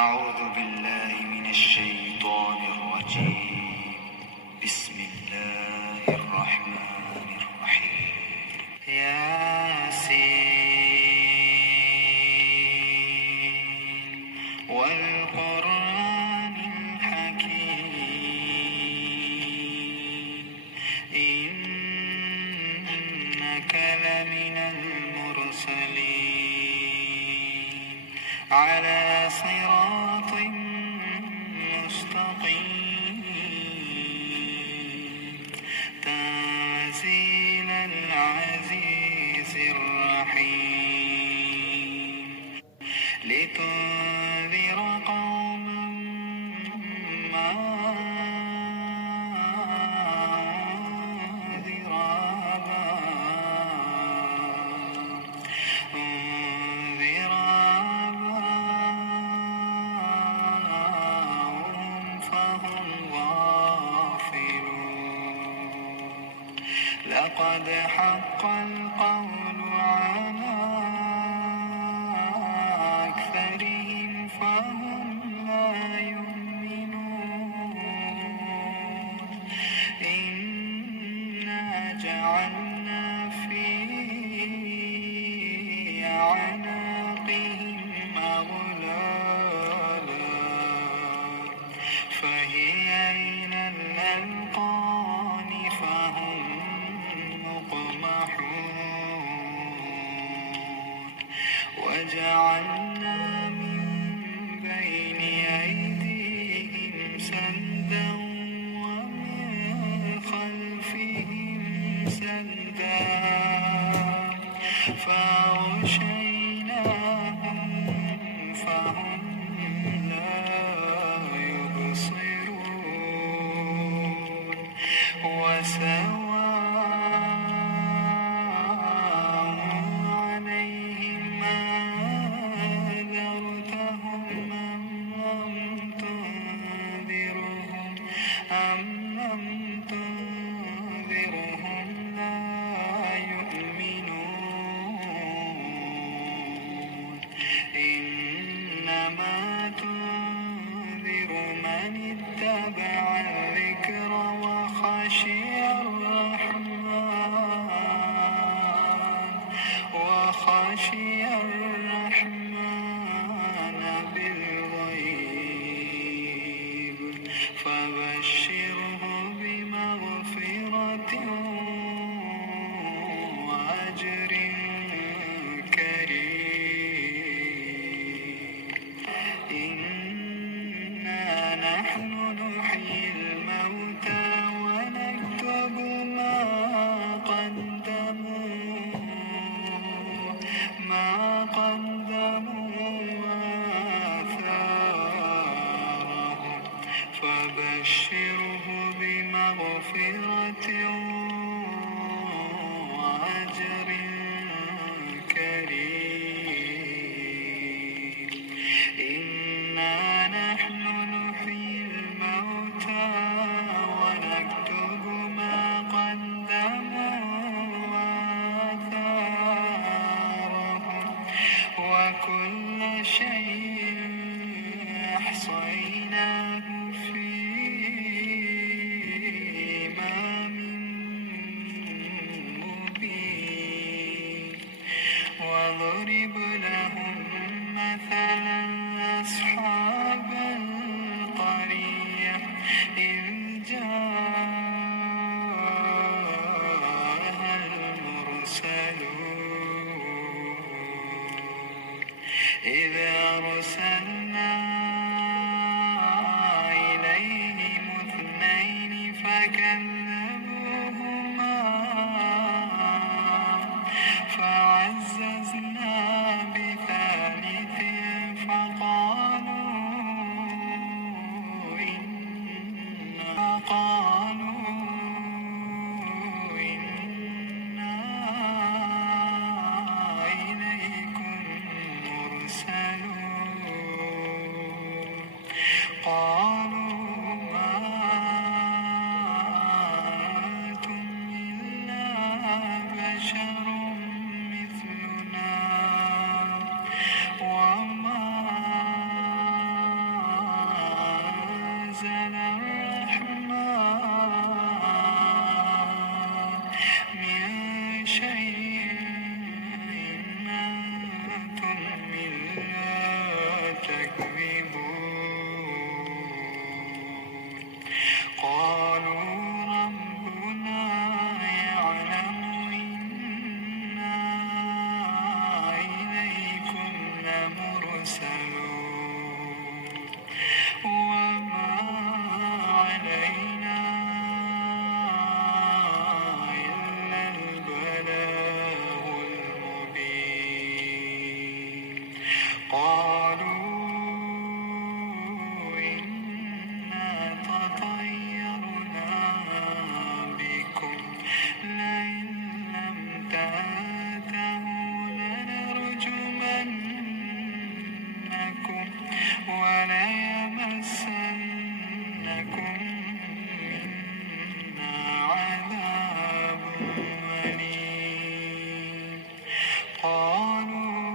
أعوذ بالله من الشيطان الرجيم. بسم الله الرحمن الرحيم. ياسين والقرآن الحكيم إنك لمن المرسلين على صراط مستقيم تنزيل العزيز الرحيم لتنذر قوما ما أنذر آباؤهم فهم غافلون لقد حق القول على أكثرهم فهم لا يؤمنون إنا جعلنا في أعناقهم أغلالا فهي إلى الأذقان فهم مقمحون وجعلنا من بين أيديهم سدا ومن خلفهم سدا فأغشيناهم فهم لا يبصرون وسواء عليهم أنذرتهم أم لم تنذرهم لا يؤمنون إنما تنذر من اتبع الذكر وخشي الرحمن بالغيب فبشره بمغفرة وأجر كريم إنا نحن نحيي الموتى ونكتب ما قدموا وآثارهم فبشره بمغفرة وأجر كريم إنا نحن نحيي الموتى ونكتب ما قدموا وآثارهم وكل شيء أحصيناه في إمام مبين واضرب لهم مثلا أصحاب القرية إذ جاءها المرسلون إذ أرسلنا إليهم اثنين فكذبوهما فعززنا بثالث فقالوا إنا إليكم مرسلون قالوا ما أنتم إلا بشر مثلنا وما وليمسنكم منا عذاب أليم قالوا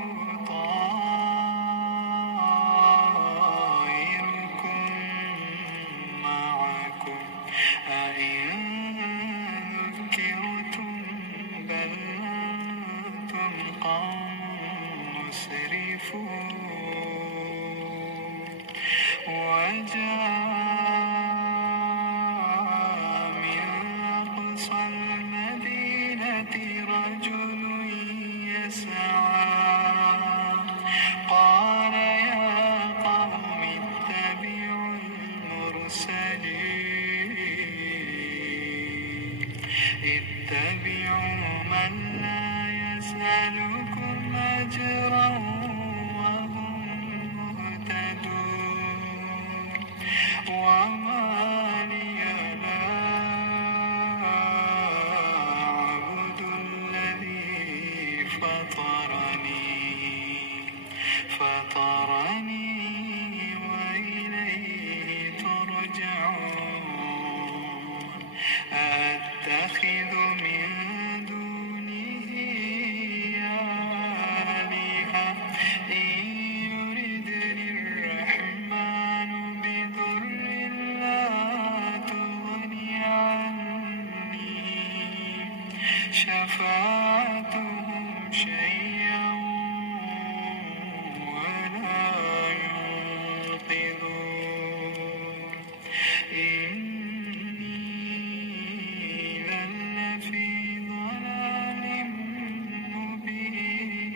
طائركم معكم أئن ذكرتم بل أنتم قوم مسرفون وجاء من أقصى المدينة رجل يسعى قال يا قوم اتبعوا المرسلين اتبعوا من لا يسألكم أجرا وهم مهتدون وما لي لا أعبد الذي فطرني وإليه ترجعون أتخذ من دونه آلهة إن يردني الرحمن بضر لا تغني عني شفاعتهم شيئا ولا ينقذون إني إذا لفي ضلال مبين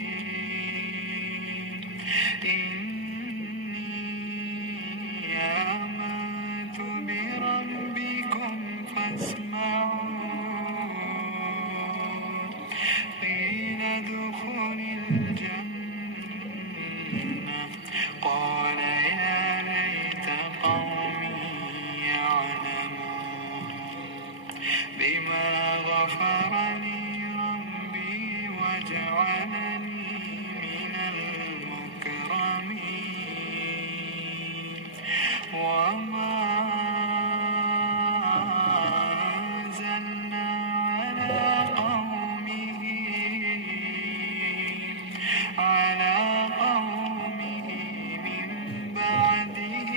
إني آمنت بربكم فاسمعون قيل ادخل الجنة قال يا ليت قومي يعلمون بما غفر لي ربي وجعلني من المكرمين وما أنزلنا على قومه من بعده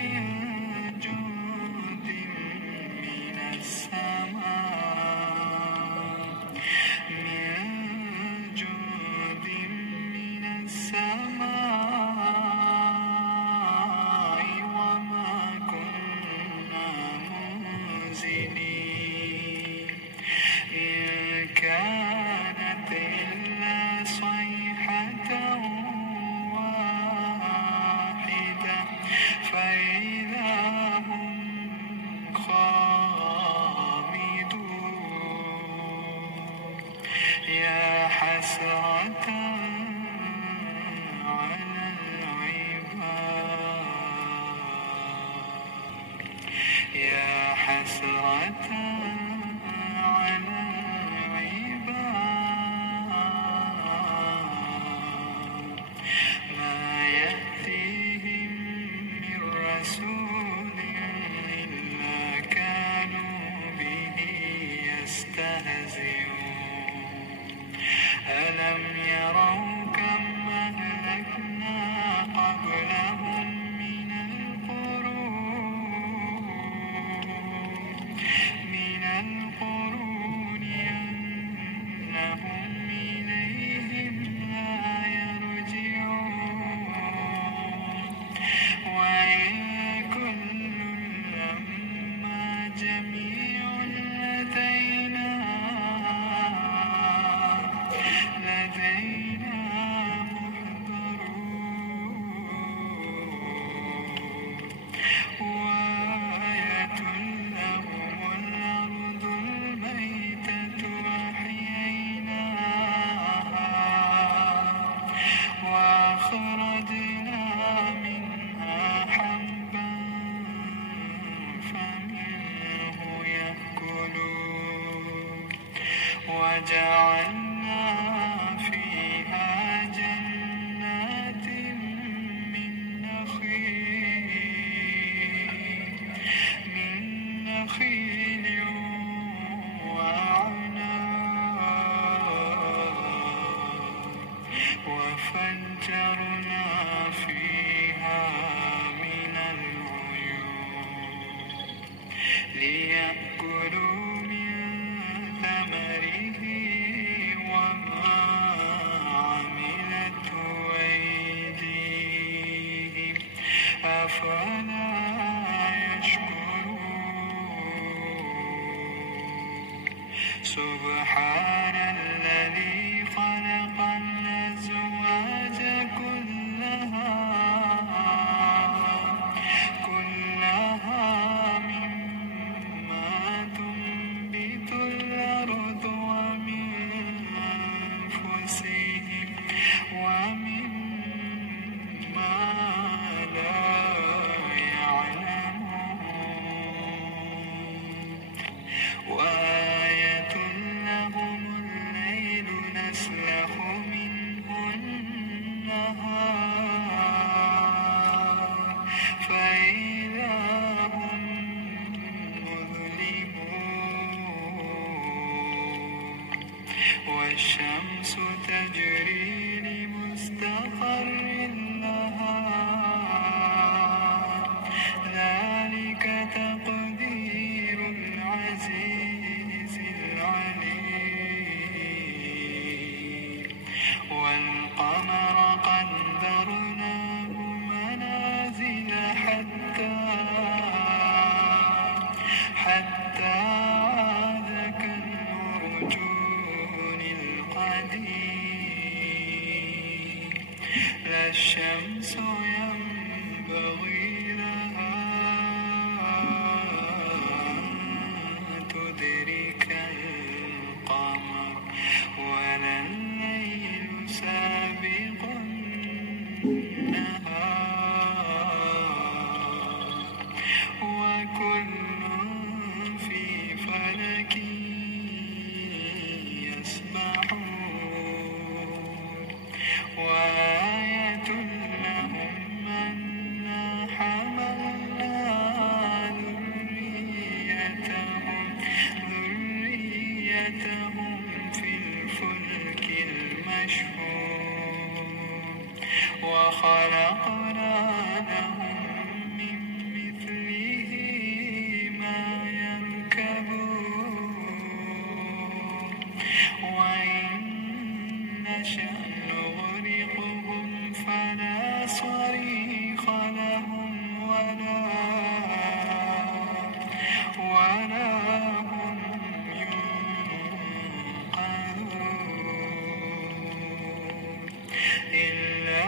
من جند من السماء وما كنا منزلين إن كانت إلا صيحة واحدة فإذا هم خامدون يا حسرة على العباد يا حسرة على العباد ما يأتيهم من رسول إلا كانوا به يستهزئون ألم يروا كم أهلكنا قبلهم من القرون أنهم إليهم لا يرجعون وإن كل لما جميع لدينا محضرون وآية لهم الأرض الميتة أحييناها وأخرجنا منها حبا فمنه يأكلون وجعلنا فيها جنات من نخيل أفلا يشكرون سبحان الذي خلق الأزواج كلها مما تنبت الأرض ومن أنفسهم ومما لا يعلمون وآية لهم الليل نسلخ منه النهار فإذا هم مظلمون والشمس تجري لمستقر لها ذلك تقدير العزيز العليم والقمر قدرناه منازل حتى عاد كالعرجون القديم لا الشمس ينبغي لها أن تدرك القمر ولا الليل سابق النهار وكل في فلك يسبحون وآية لهم أنا حملنا ذريتهم في الفلك المشحون وخلقنا لهم من مثله ما يركبون وإن نشأ نغرقهم فلا صريخ لهم ولا هم ينقذون إلا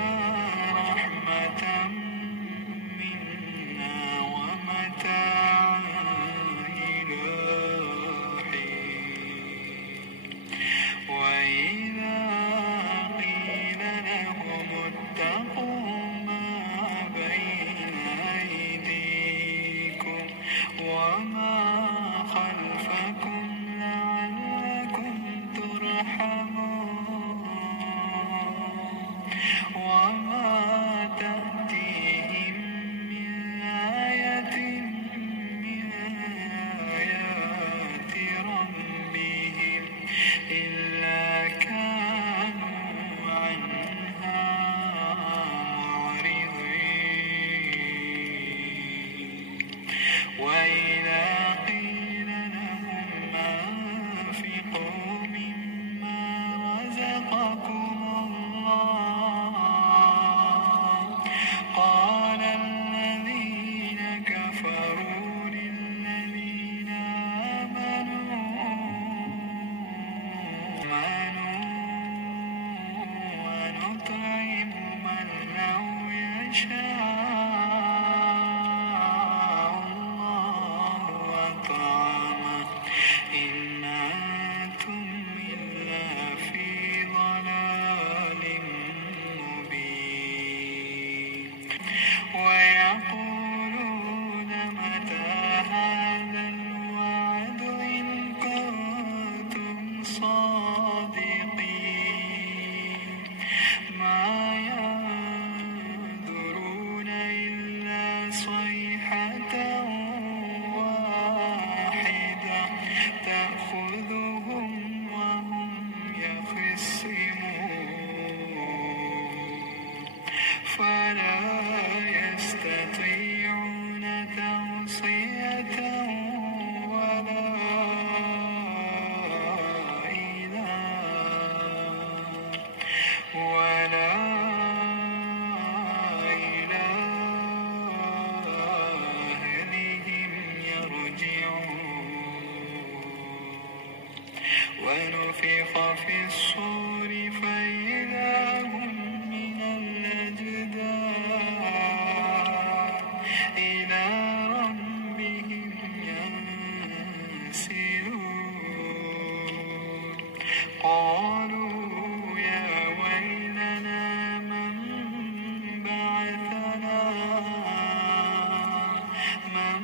رحمة منا ومتاعا إلى حين وإذا قيل لهم اتقوا ما بين أيديكم وما خلفكم لعلكم ترحمون وما تأتيهم من آية من آيات ربهم إلا كانوا عنها معرضين وإذا قيل لهم أنفقوا مما رزقكم الله قال الذين كفروا للذين آمنوا ونطعم من لو يشاء الله أطعمه إن أنتم إلا في ضلال مبين ويقولون متى هذا الوعد إن كنتم صادقين ما ينظرون ونفخ في الصور فإذا هم من الأجداث إلى ربهم ينسلون قالوا يا ويلنا من بعثنا من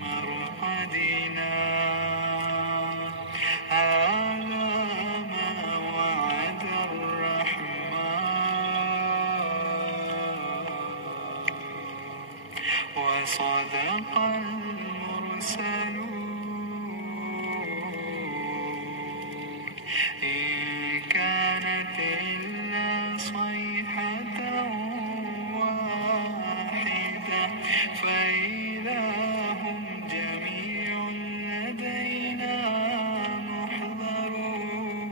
مرقدنا هذا ما وعد الرحمن وصدق المرسلون إن كانت إلا صيحة واحدة فإذا هم جميع لدينا محضرون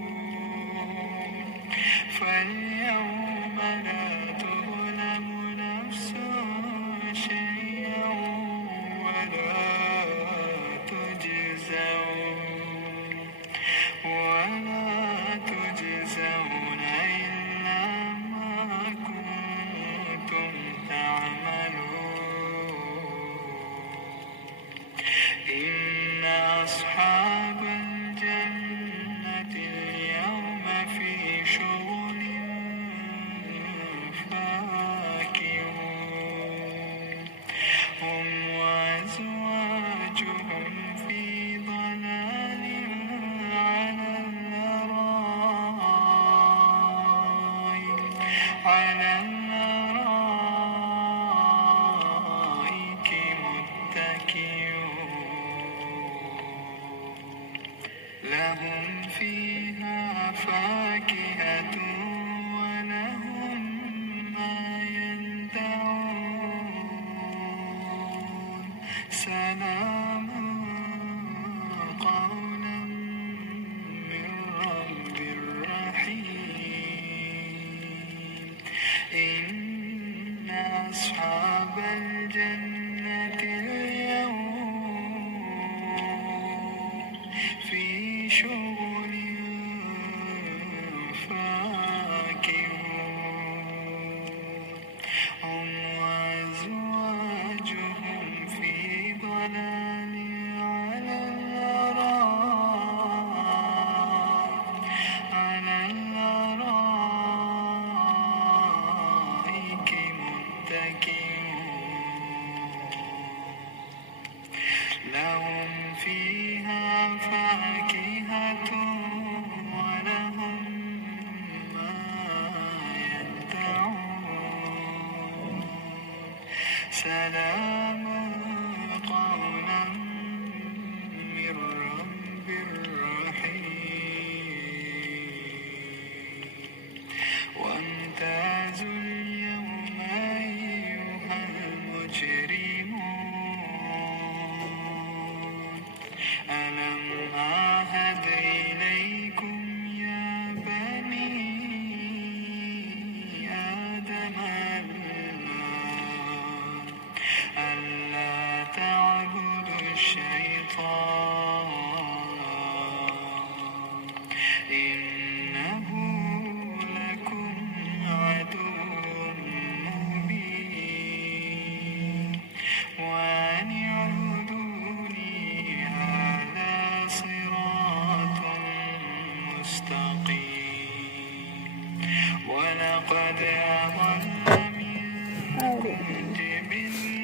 فاليوم لا تظلم نفس شيئا ولا تجزون إلا ما كنتم تعملون إن أصحاب الجنة اليوم في شغل فاكهون هم وأزواجهم في ضلال على الأرائك متكئون لهم فيها فاكهة ولهم ما يدعون سلام قولا من رب رحيم إن أصحاب الجنة اليوم في شغل فاكهون هم وأزواجهم في ضلال على الأرائك متكئون لهم فيها فاكهة ولهم ما يدعون سلام قولا من رب رحيم وامتازوا اليوم أيها المجرمون ألم أعهد إليكم يا بني آدم ألا تعبدوا الشيطان إنه لكم عدو مبين وأن اعبدوني هذا صراط مستقيم ولقد أضل منكم جبلا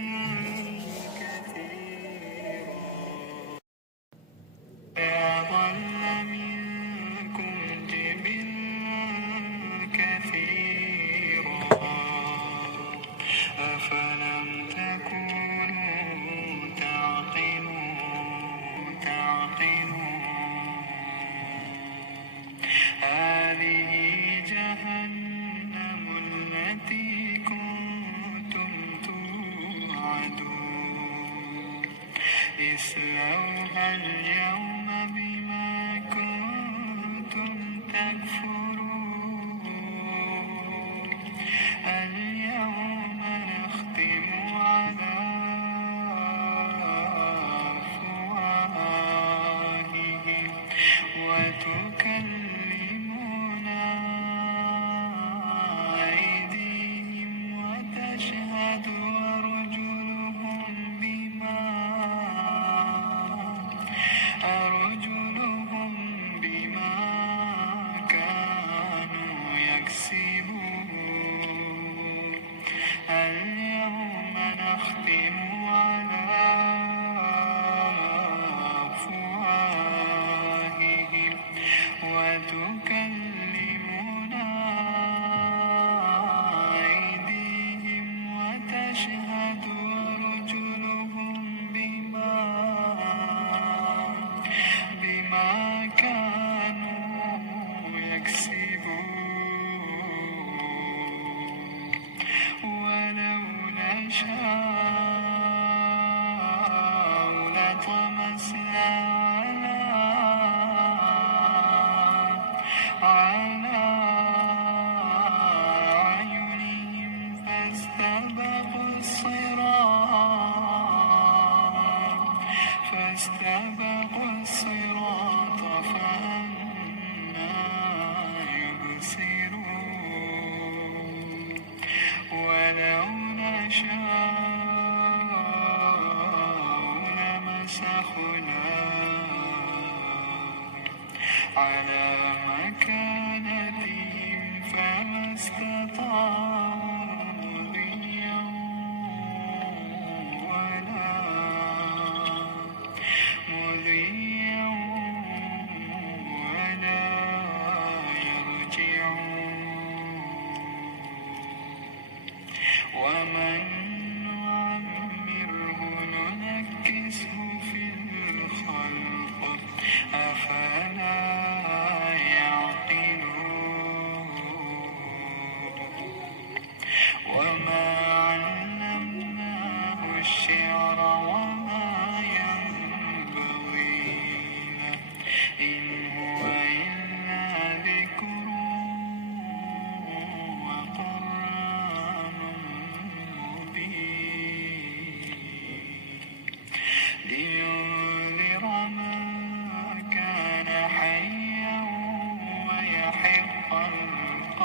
كثيرا أفلم تكونوا تعقلون هذه جهنم التي كنتم توعدون اصلوها اليوم بما كنتم تكفرون اليوم نختم على أفواههم ولو نشاء لمسخناهم على مكانتهم فما استطاعوا مضيا ولا مضيا ولا يرجعون ومن نعمره ننكسه في الخلق أفلا يعقلون وما علمناه الشعر وما ينبغي له إن هو إلا ذكر وقرآن مبين لينذر من كان حيا ويحق القول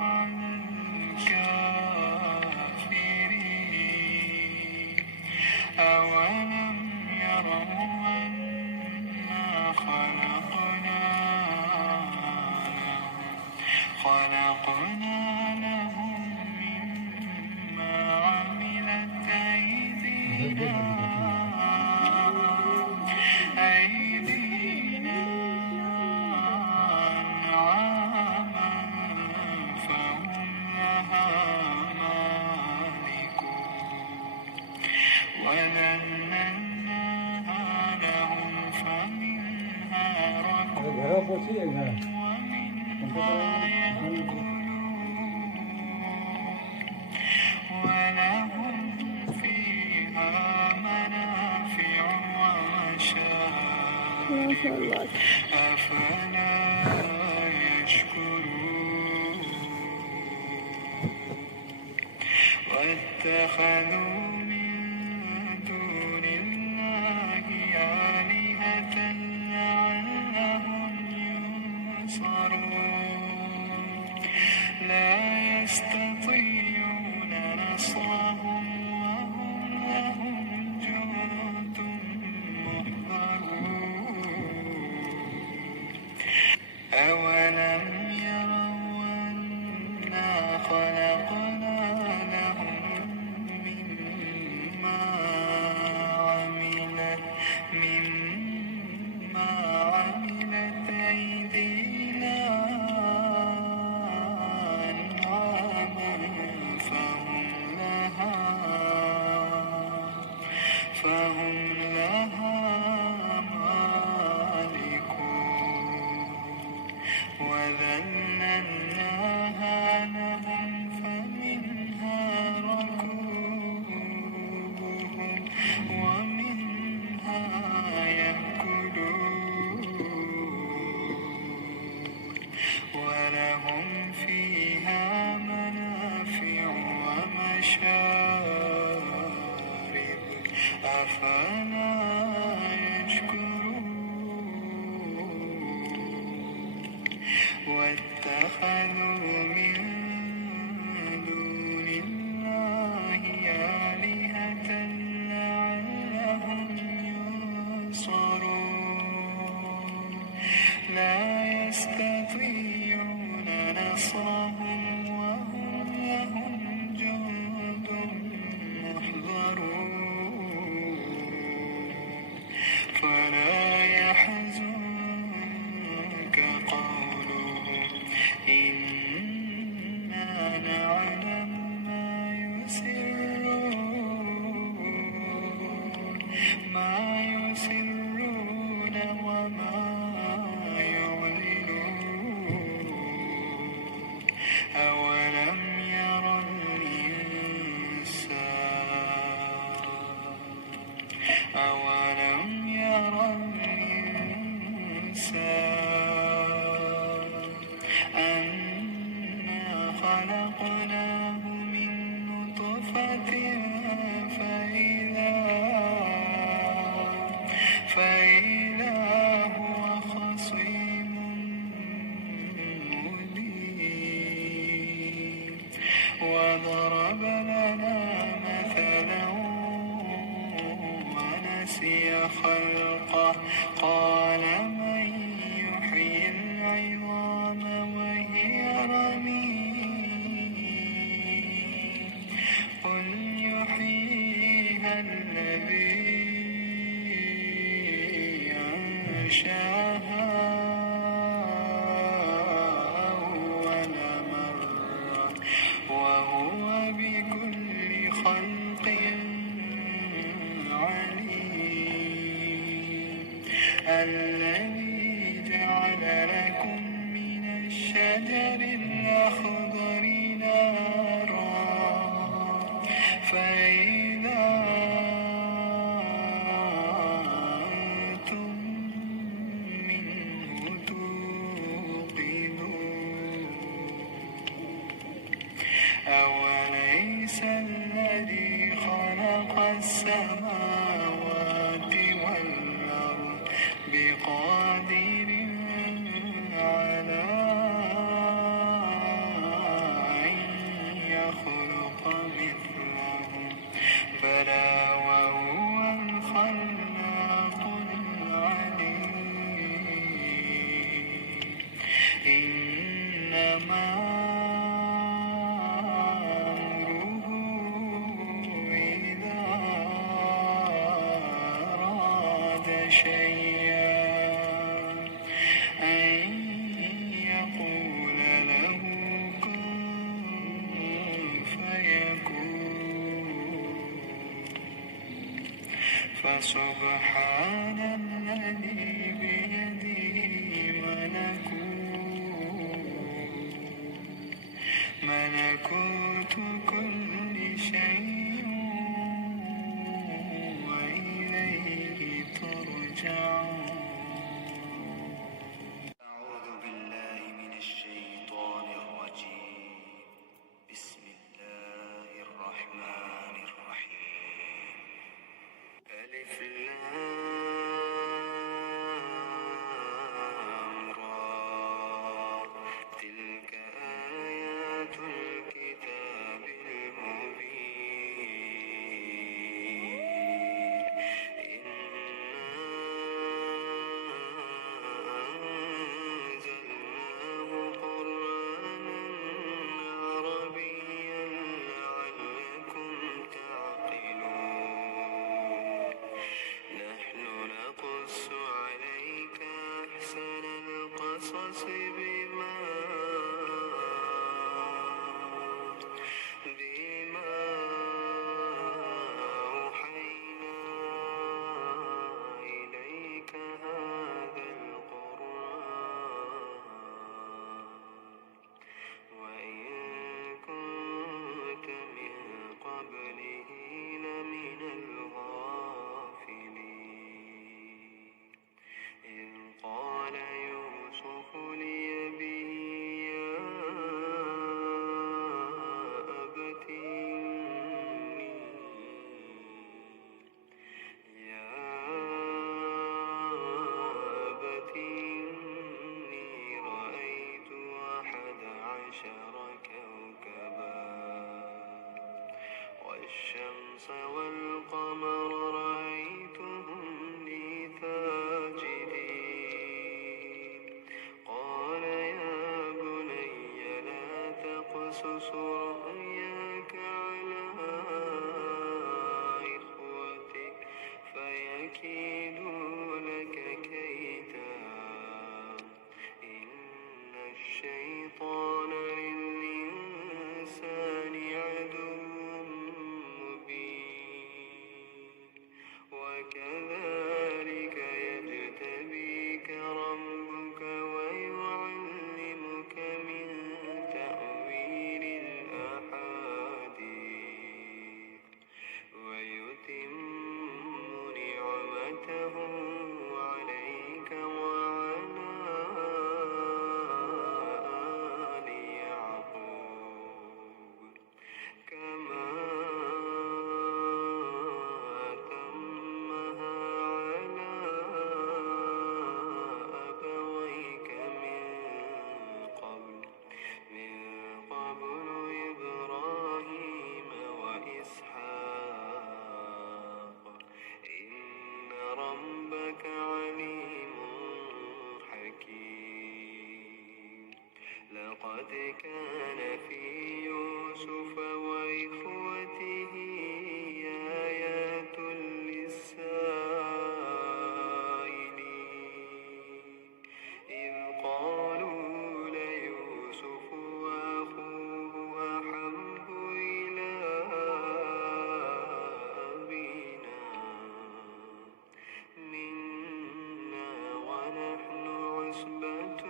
على الكافرين أولم يروا أنا خلقنا لهم مما عملت أيدينا أنعاما فهم لها مالكون وذللناها لهم فمنها ركوبهم ومنها يأكلون ولهم فيها منافع ومشارب أفلا يشكرون واتخذوا من دون الله آلهة لعلهم ينصرون لا يستطيعون نصرهم وهم لهم جند محضرون أولم يروا أنا خلقنا لهم مما عملت أيدينا أنعاما فهم لها مالكون وذللناها لهم فمنها ركوبهم ومنها يأكلون ولهم فيها منافع ومشارب أفلا يشكرون واتخذوا من دون الله آلهة لعلهم ينصرون لا يستطيعون نصرهم وهم لهم جند محضرون فلا يحزنك قولهم إنا نعلم ما يسرون وما يعلنون أولم ير الإنسان أنا خلقناه من نطفة فإذا هو خصيم وضرب لنا مثلا ونسي خلقه قال من يحيي العظام وهي رميم قل يحييها الذي أنشأها أول مرة وهو بكل خلق عليم الذي جعل لكم من الشجر الأخضر نارا فإذا أنتم منه توقدون أوليس الذي خلق السماوات والأرض بقادر على أن يخلق مثلهم بلى وهو الخلاق العليم إنما أمره إذا أراد شيئا أن يقول له كن فيكون فسبحان الذي بيده ملكوت كل شيء وإليه ترجعون أعوذ بالله من الشيطان الرجيم بسم الله الرحمن الرحيم ألف لام را تلك آيات الكتاب المبين إنا أنزلناه قرآنا عربيا لعلكم تعقلون نحن نقص عليك أحسن القصص بما أوحينا إليك هذا القرآن وإن كنت من قبله لمن الغافلين إذ قال يوسف لأبيه يا أبت إني رأيت 11 كوكبا والشمس والقمر رأيتهم لي ساجدين قال يا بني لا تقصص رؤياك على إخوتك فيكيدوا لك كيدا إن الشيطان للإنسان عدو مبين وكذلك يجتبيك ربك ويعلمك من تأويل قد كان في يوسف وإخوته آيات للسائلين إذ قالوا ليوسف وأخوه أحب إلى أبينا منا ونحن عصبة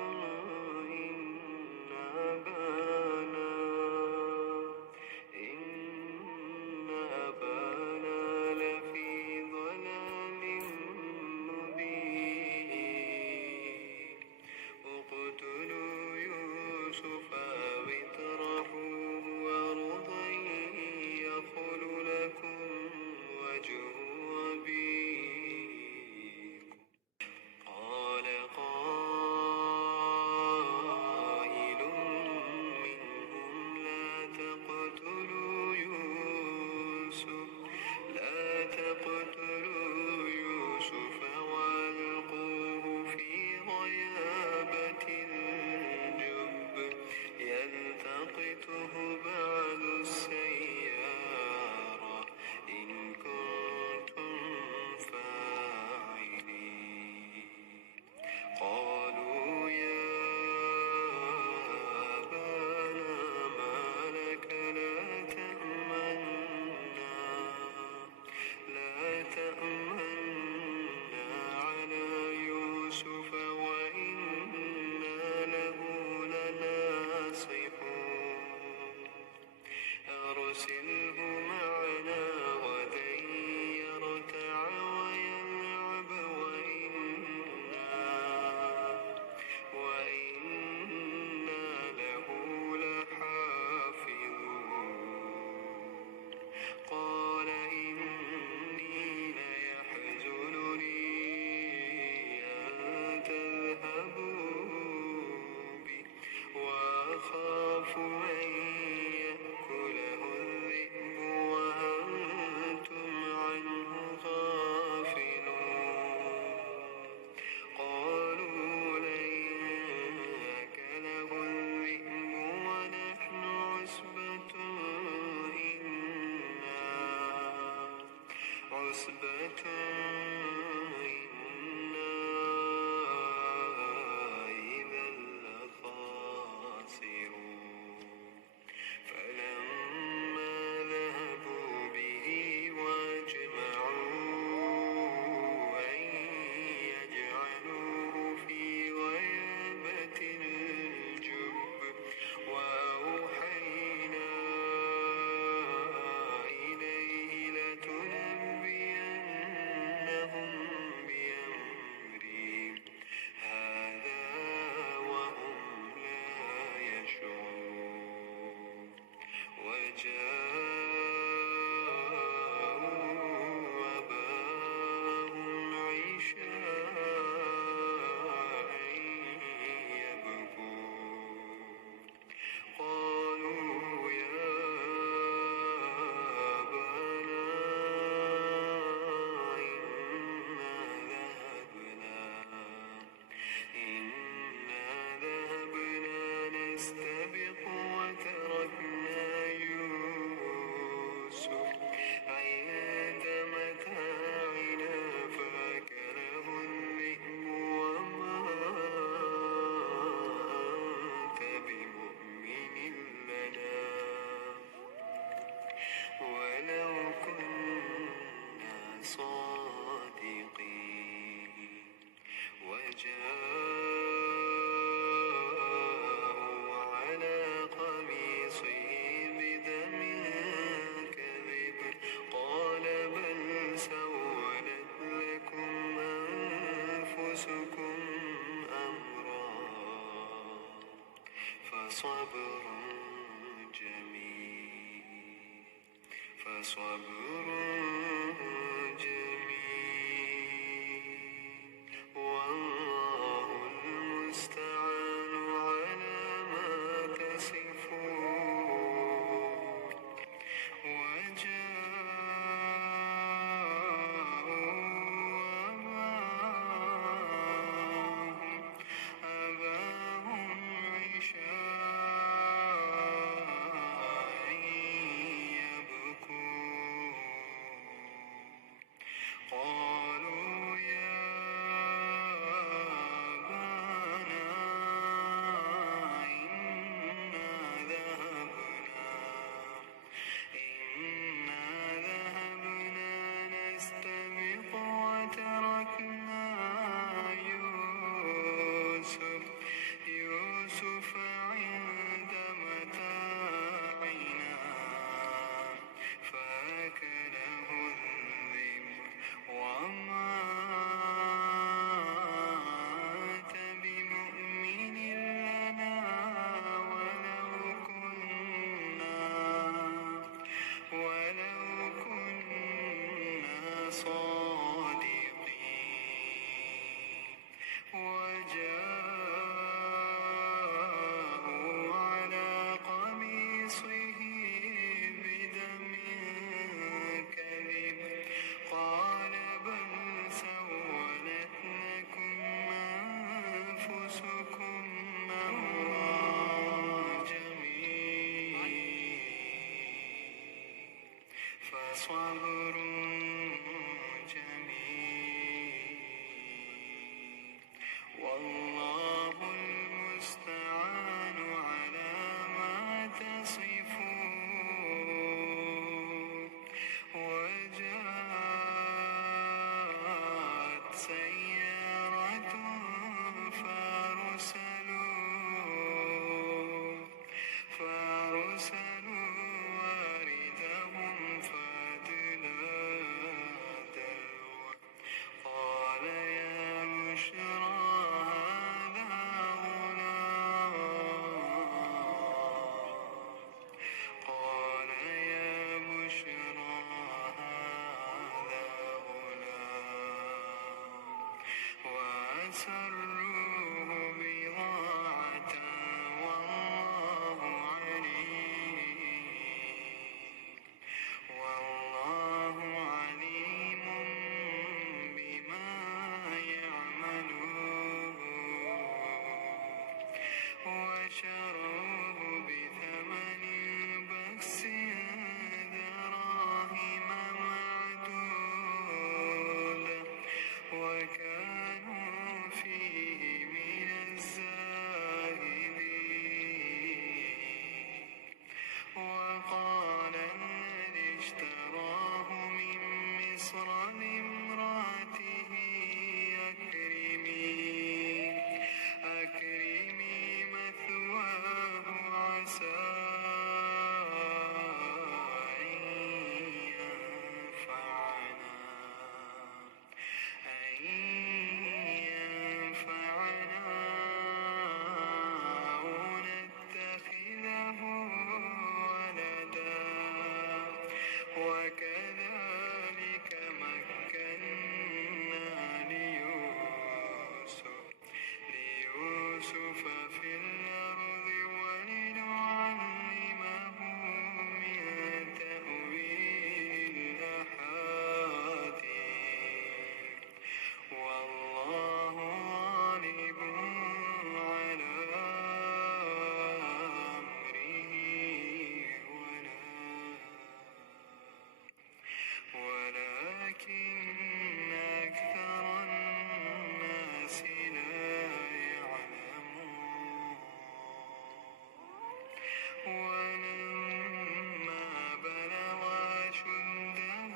إن أبانا لفي ضلال مبين اقتلوا يوسف أو اطرحوه أرضا يخل لكم وجه أبيكم قال قائل منهم لا تقتلوا يوسف وألقوه في غيابة الجب يلتقطه بعض السيارة إن كنتم فاعلين قالوا يا أبانا ما لك لا تأمنا على يوسف وإنا له لناصحون أرسله معنا غدا يرتع ويلعب وإنا له لحافظون قال إني ليحزنني أن تذهبوا بي وأخاف أن يأكله الذئب وأنتم عنه غافلون قالوا لئن أكله الذئب ونحن عصبة إنا إذا لخاسرون فلما ذهبوا به وأجمعوا أن يجعلوه في غيابة الجب وأوحينا إليه لتنبئنهم بأمرهم هذا وهم لا يشعرون وجاءوا أباهم عشاء يبكون قالوا يا أبانا إنا ذهبنا نستبق وتركنا يوسف عند متاعنا فأكله الذئب وما أنت بمؤمن لنا ولو كنا صادقين وجاءوا على قميصه بدم كذب قال بل سولت لكم أنفسكم أمرا فصبر جميل والله المستعان على ما تصفون وجاءوا أباهم عشاء يبكون قالوا يا أبانا إنا ذهبنا نستبق وتركنا يوسف عند متاعنا فأكله الذئب وما أنت بمؤمن لنا ولو كنا صادقين وجاءوا على قميصه بدم كذب قال بل سولت لكم أنفسكم أمرا فصبر جميل صبر جميل والله المستعان على ما تصفون وجاءت سيارة فارسلوا واردهم فأدلى دلوه قال يا بشرى هذا غلام قال يا بشرى هذا غلام وأسروه بضاعة والله عليم بما يعملون وشروه بثمن بخس دراهم معدودة وكانوا فيه من الزاهدين وقال الذي اشتراه من مصر لامرأته أكرمي مثواه عسى أن ينفعنا أو نتخذه ولدا وكذلك مكنا ليوسف في الأرض ولنعلمه من تأويل الأحاديث والله غالب على أمره ولكن أكثر الناس لا يعلمون ولما بلغ أشده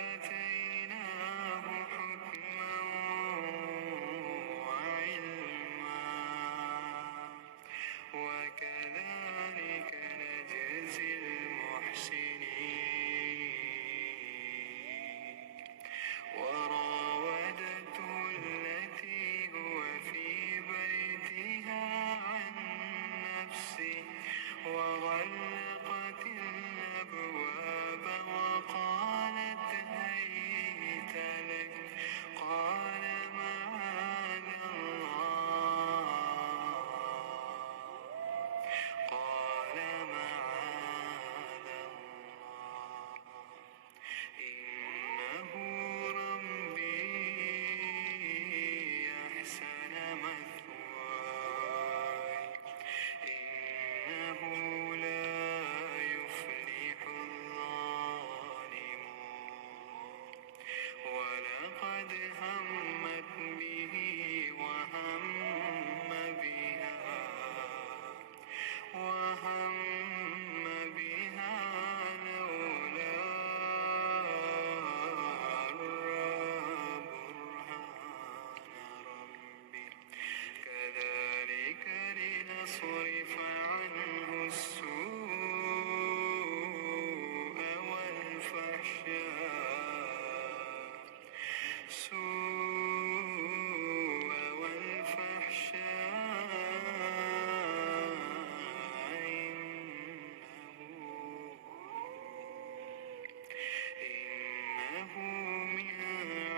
آتيناه حكما وعلما وكذلك نجزي المحسنين وراودته التي هو في بيتها عن نفسه وغلقت الأبواب وقالت هيت لك قال معاذ الله إنه ربي أحسن مثواي إنه لا يفلح الظالمون ولقد همت به وهم بها لولا برهان ربه كذلك لنصرف عنه السوء والفحشاء إنه من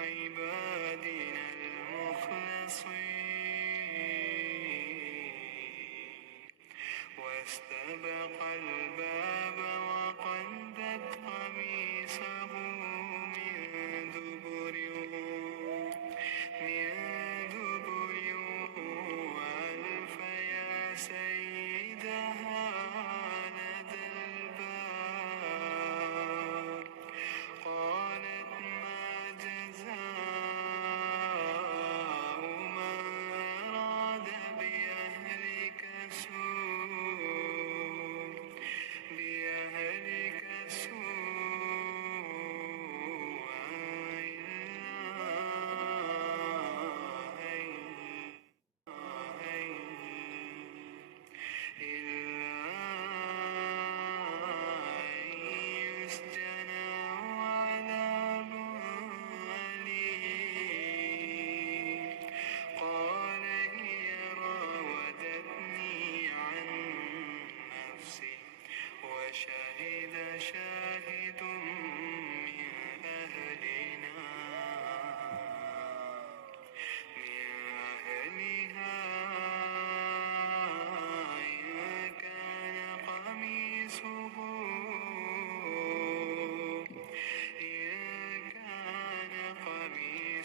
عبادنا المخلصين واستبق الباب وقدت قميصه من دبر وألف يا سيدي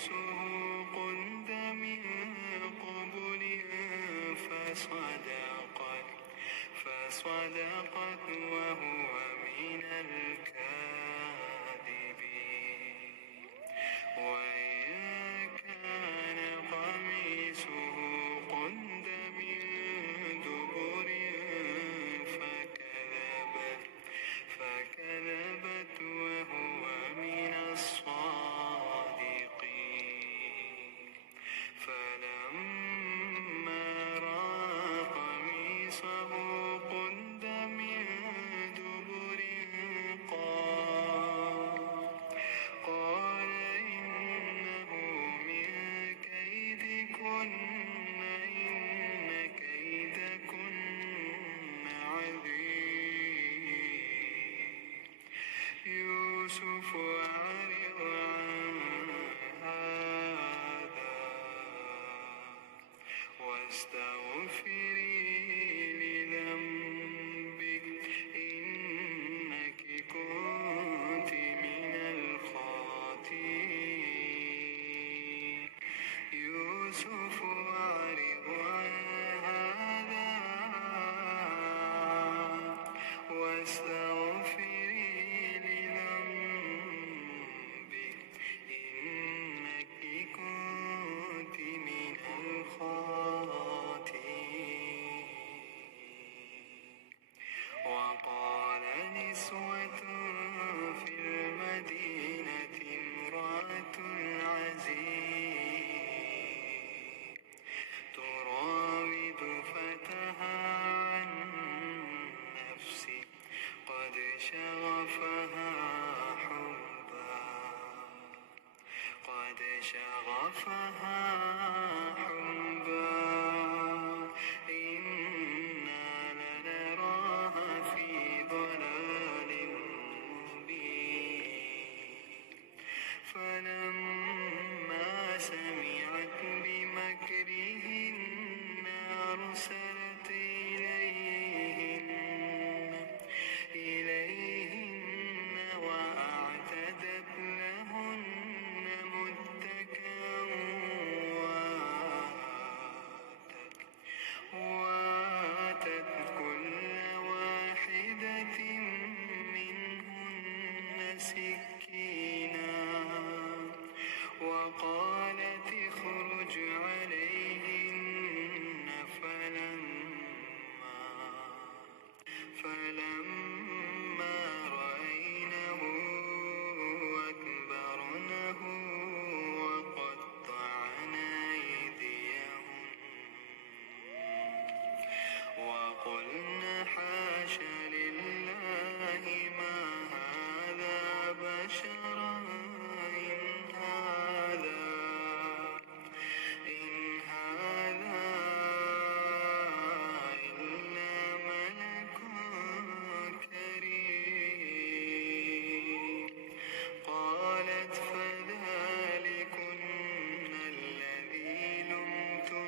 قميصه قد من قبل فصدقت وهو من الكاذبين وإن كان قميصه قد من دبر فكذبت وهو من الصادقين فلما رأى قميصه قد من دبر قال إنه من كيدكن إن كيدكن عظيم يوسف أعرض عن هذا واستغفري لذنبك إنك كنت من الخاطئين يوسف أعرض عن هذا واستغفري لذنبك إنك كنت من الخاطئين وقال نسوة في المدينة امرأة العزيز تراود فتاها عن نفسه قد شغفها حبا إنا لنراها في ضلال مبين فلما سمعت بمكرهن أرسلت إليهن وأعتدت لهن متكئا وآتت كل واحدة منهن سكينا وقالت اخرج عليهن فلما رأينه أكبرنه وقطعن أيديهن وقلن حاش لله ما هذا بشرا إن هذا إلا ملك كريم قالت فذلكن الذي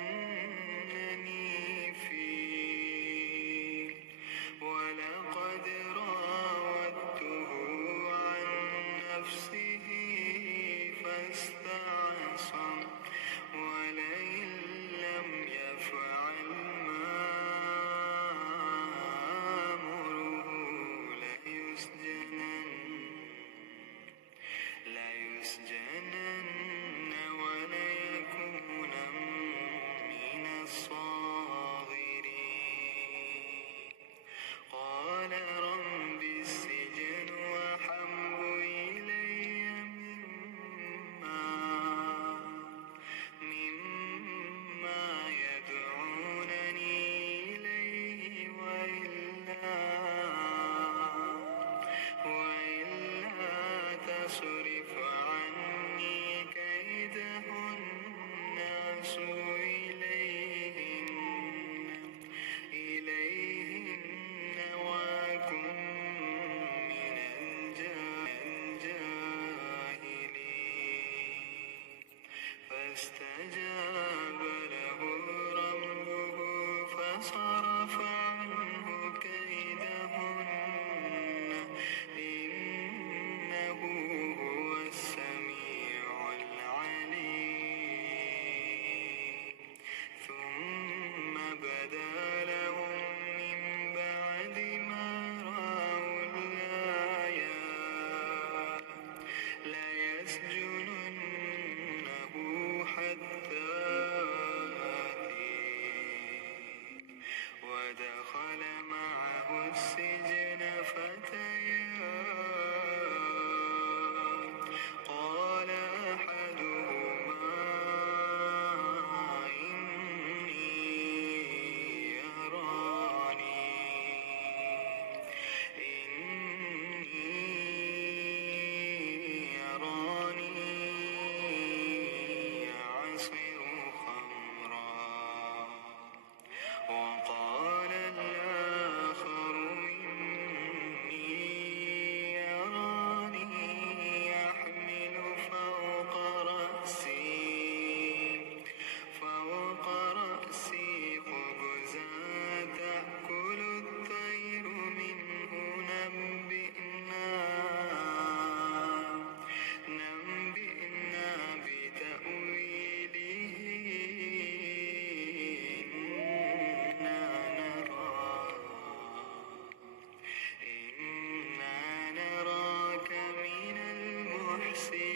لمتنني فيه ولقد راودته عن نفسه فاستعصم ولئن لم يفعل ما آمره ليسجنن وليكونا من الصاغرين قال رب السجن أحب إلي مما يدعونني إليه وإلا تصرف عني كيدهن أصب إليهن وأكن من الجاهلين فاستجاب له ربه فصرف عنه كيدهن إنه هو السميع العليم محسن